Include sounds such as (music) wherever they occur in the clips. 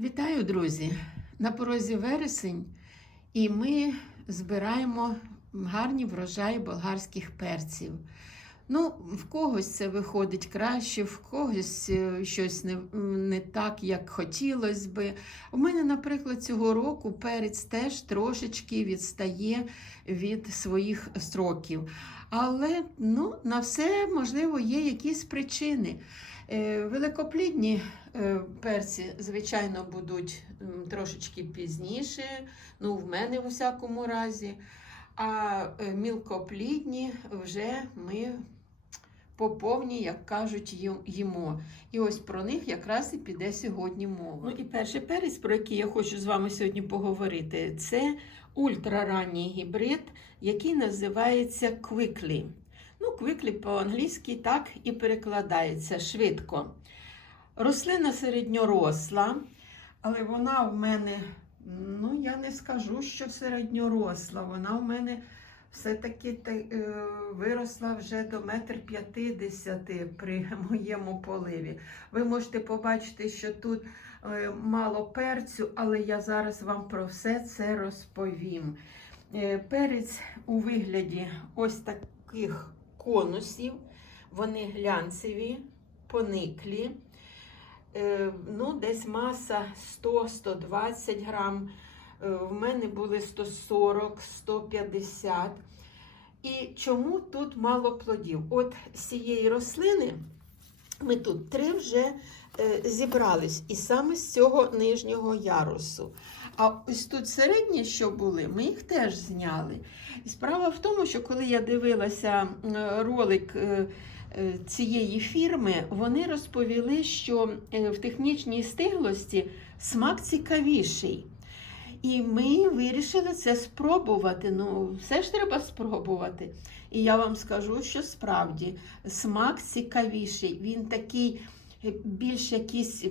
Вітаю, друзі! На порозі вересень, і ми збираємо гарні врожаї болгарських перців. Ну, в когось це виходить краще, в когось е, щось не, не так, як хотілося би. У мене, наприклад, цього року перець теж трошечки відстає від своїх строків. Але ну, на все, можливо, є якісь причини. Е, Великоплідні е, перці, звичайно, будуть трошечки пізніше, ну, в мене в усякому разі. А е, мілкоплідні вже ми по повній, як кажуть, їмо. І ось про них якраз і піде сьогодні мова. Ну і перший перець, про який я хочу з вами сьогодні поговорити, це ультраранній гібрид, який називається Quickly. Ну, Quickly по-англійськи так і перекладається швидко. Рослина середньоросла, але вона в мене, ну я не скажу, що середньоросла. Вона в мене все-таки е, виросла вже до метр п'ятдесяти при (laughs) моєму поливі. Ви можете побачити, що тут е, мало перцю, але я зараз вам про все це розповім. Е, Перець у вигляді ось таких конусів, вони глянцеві, пониклі. Ну, десь маса 100-120 грам. Е, В мене були 140-150. І чому тут мало плодів? От з цієї рослини ми тут три вже е, зібрались, і саме з цього нижнього ярусу. А ось тут середні, що були, ми їх теж зняли. І справа в тому, що коли я дивилася ролик е, цієї фірми, вони розповіли, що в технічній стиглості смак цікавіший. І ми вирішили це спробувати. Ну, все ж треба спробувати. І я вам скажу, що справді смак цікавіший. Він такий е, більш якийсь,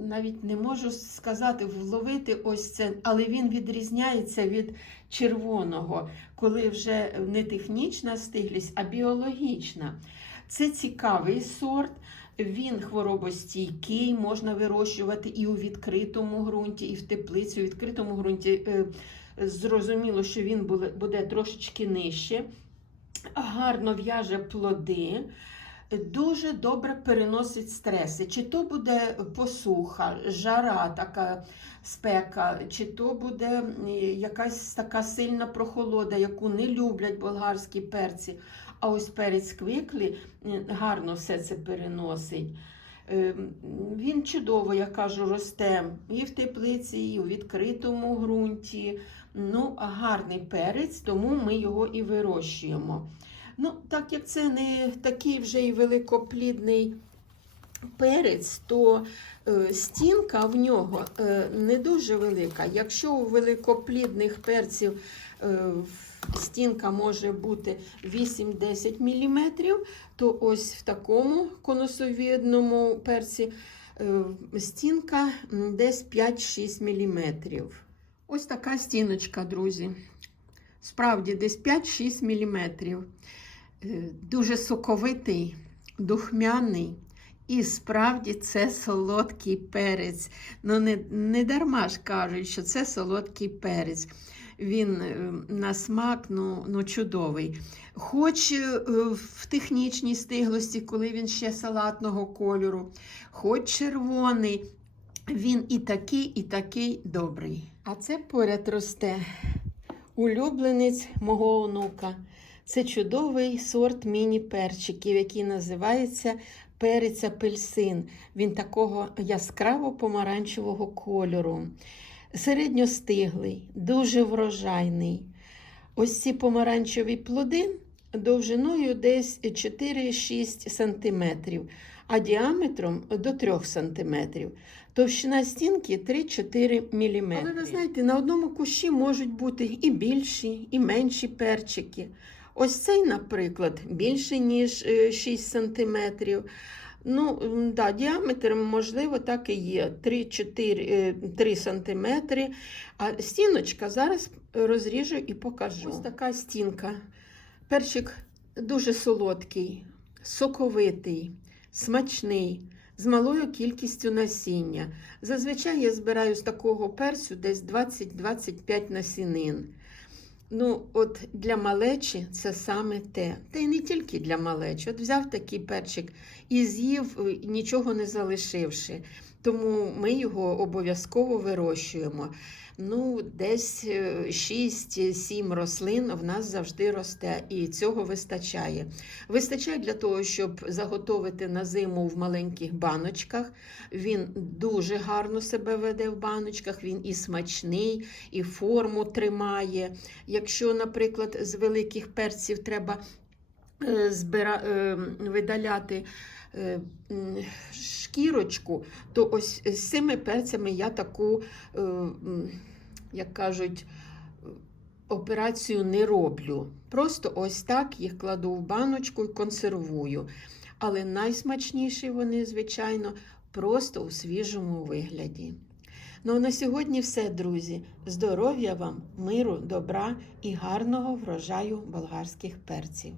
навіть не можу сказати, вловити ось це, але він відрізняється від червоного, коли вже не технічна стиглість, а біологічна. Це цікавий сорт. Він хворобостійкий, можна вирощувати і у відкритому ґрунті, і в теплиці. У відкритому ґрунті е, зрозуміло, що він буде, трошечки нижче, гарно в'яже плоди, дуже добре переносить стреси. Чи то буде посуха, жара, така спека, чи то буде якась така сильна прохолода, яку не люблять болгарські перці. А ось перець квиклі е, гарно все це переносить. Е, Він чудово, я кажу, росте і в теплиці, і у відкритому ґрунті. Ну, гарний перець, тому ми його і вирощуємо. Ну, так як це не такий вже й великоплідний перець, то е, стінка в нього е, не дуже велика. Якщо у великоплідних перців е, стінка може бути 8-10 мм, то ось в такому конусовідному перці стінка десь 5-6 мм. Ось така стіночка, друзі. Справді, десь 5-6 мм. Дуже соковитий, духмяний. І справді це солодкий перець. Ну, не, не дарма ж кажуть, що це солодкий перець. Він е, на смак ну, ну, чудовий. Хоч е, в технічній стиглості, коли він ще салатного кольору, хоч червоний, він і такий, і такий добрий. А це поряд росте улюбленець мого онука. Це чудовий сорт міні-перчиків, який називається перець апельсин. Він такого яскраво помаранчевого кольору. Середньостиглий, дуже врожайний. Ось ці помаранчеві плоди довжиною десь 4-6 см, а діаметром до 3 см. Товщина стінки 3-4 мм. Але ви знаєте, на одному кущі можуть бути і більші, і менші перчики. Ось цей, наприклад, більше, ніж е, 6 см. Ну, да, діаметр, можливо, так і є 3-4 3 см. А стіночка зараз розріжу і покажу. Ось така стінка. Перчик дуже солодкий, соковитий, смачний, з малою кількістю насіння. Зазвичай я збираю з такого перцю десь 20-25 насінин. Ну, от для малечі це саме те. Та й не тільки для малечі. От взяв такий перчик і з'їв, е, нічого не залишивши. Тому ми його обов'язково вирощуємо. Ну, десь е, 6-7 рослин в нас завжди росте, і цього вистачає. Вистачає для того, щоб заготовити на зиму в маленьких баночках. Він дуже гарно себе веде в баночках, він і смачний, і форму тримає. Якщо, наприклад, з великих перців треба е, збира... е, видаляти е, шкірочку, то ось з цими перцями я таку, е, як кажуть, операцію не роблю. Просто ось так їх кладу в баночку і консервую. Але найсмачніші вони, звичайно, просто у свіжому вигляді. Ну а на сьогодні все, друзі. Здоров'я вам, миру, добра і гарного врожаю болгарських перців.